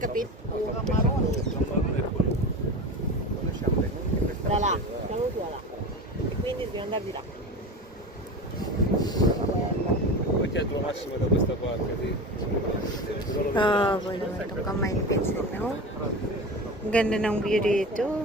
capito? Da là, siamo tutti da là. E quindi dobbiamo andare di là. Poi ti massimo da questa parte di... Wala naman itong kamay ni Vincent, no? Ang ganda ng view dito.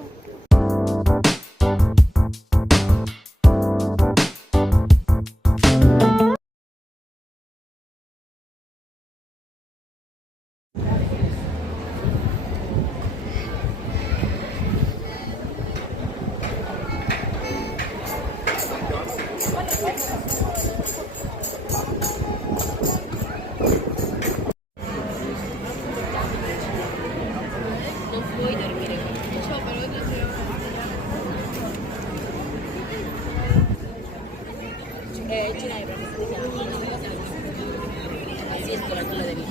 Ce l'hai proprio así es por aquí la de mí.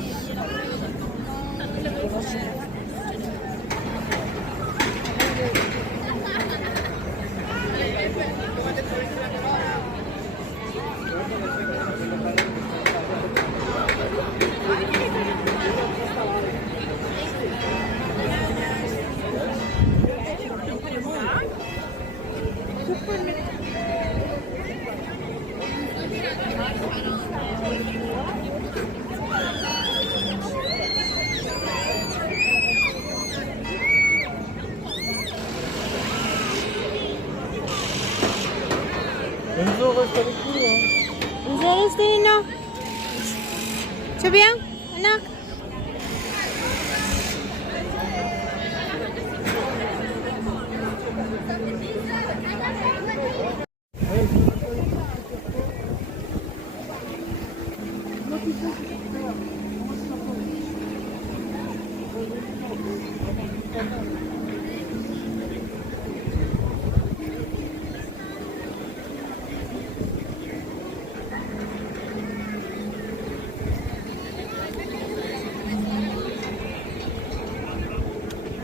Enzo, questa di qui, Ang din, no? Sabi yan, anak.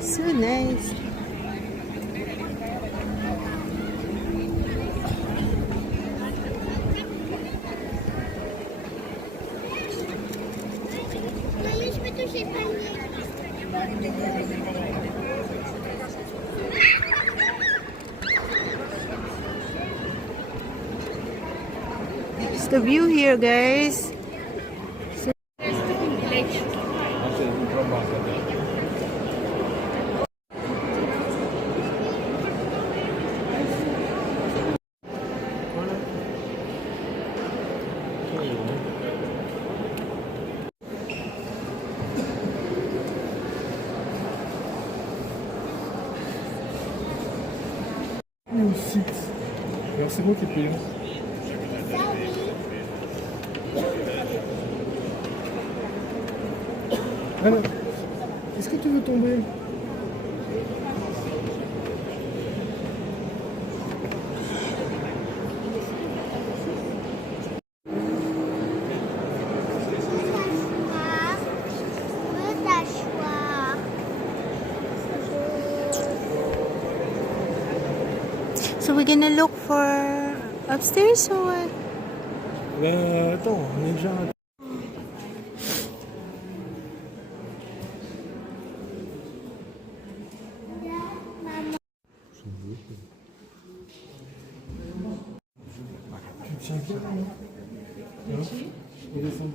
So nice. It's the view here, guys. au site. Alors c'est moi qui paye. Alors, est-ce que tu veux tomber? So we're gonna look for upstairs or what? Attends, on est déjà... Tu tiens bien, non? Et descends.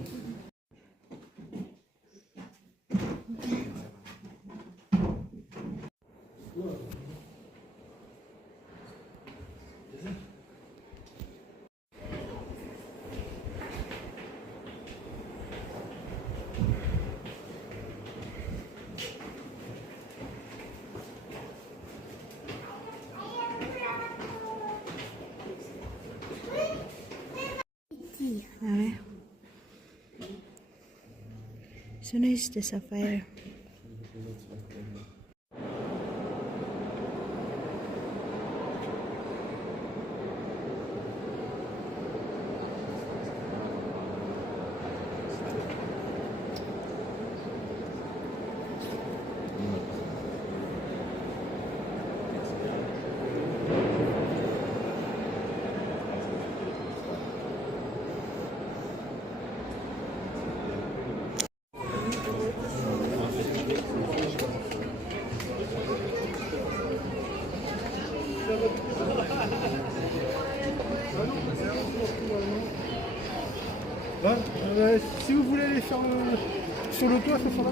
So nice, the sapphire. Si vous voulez aller sur le toit, ça sera là.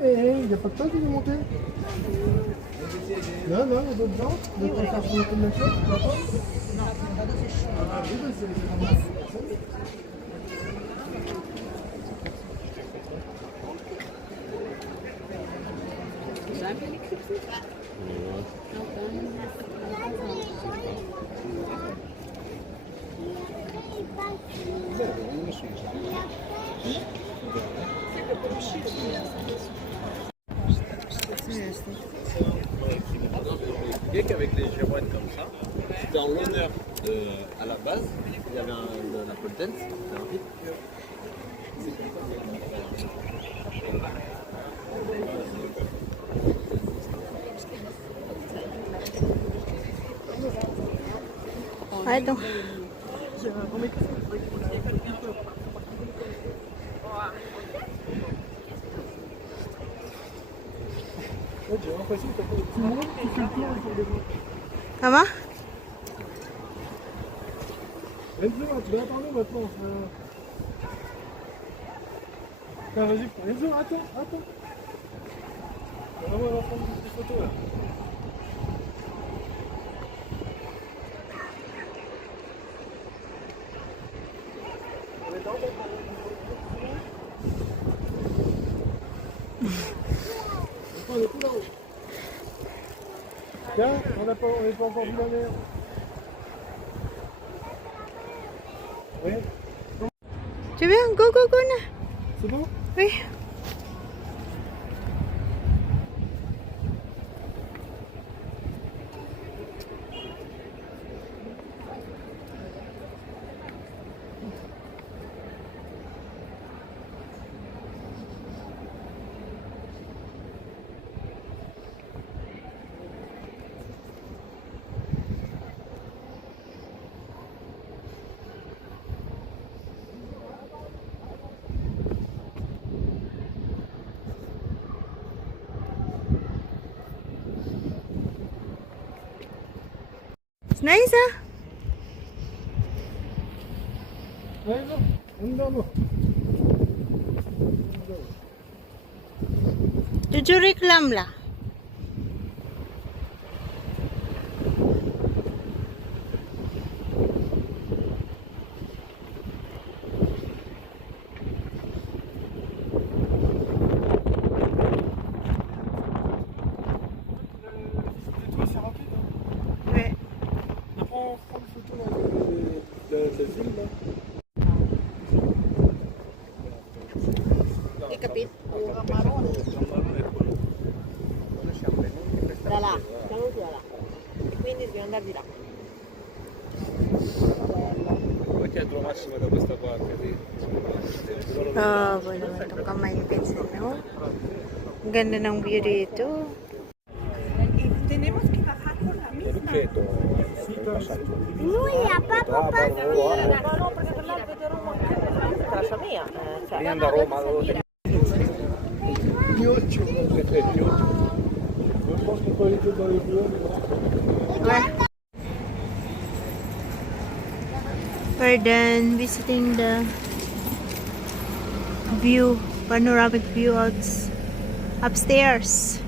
Il n'y a pas de temps qui est monté. Non, il y a d'autres gens. Vous voulez pas faire sur le toit de la chose? Non, ah, oui, bah, c'est qu'avec les girouettes comme ça, c'était en l'honneur à la base, il y avait la pole dance, c'était un rythme. Ah, ito. J'ai l'impression que tout le monde qui fait le tour autour de vous. Apa? Enzo, tu dois attendre maintenant. Vas-y, Enzo, attends. On va prendre des photos là. On est tout là-haut. Tiens, on n'est pas encore vu la mer. Oui. Tu veux? Go na. C'est bon? Oui. It's nice, ah. Enzo, andiamo. Jujur reklam lah. Toi, c'est rapide. Hein. Ouais. Après, on prend une photo là, de la ville là. Ikapit. Da là, siamo tutti da là. E quindi dobbiamo andare di là. Poi ti trovassimo da questa parte lì. Oh, boleh naman kamay ni Vincent, no? Ang ganda ng view dito. Tenemos que bajar por la misma. No, perché per l'altro di Roma è casa mia. Vieni da Roma, Gnocchio, je pense qu'on peut aller que dans les bureaux. Ouais. We're done visiting the view, panoramic view upstairs.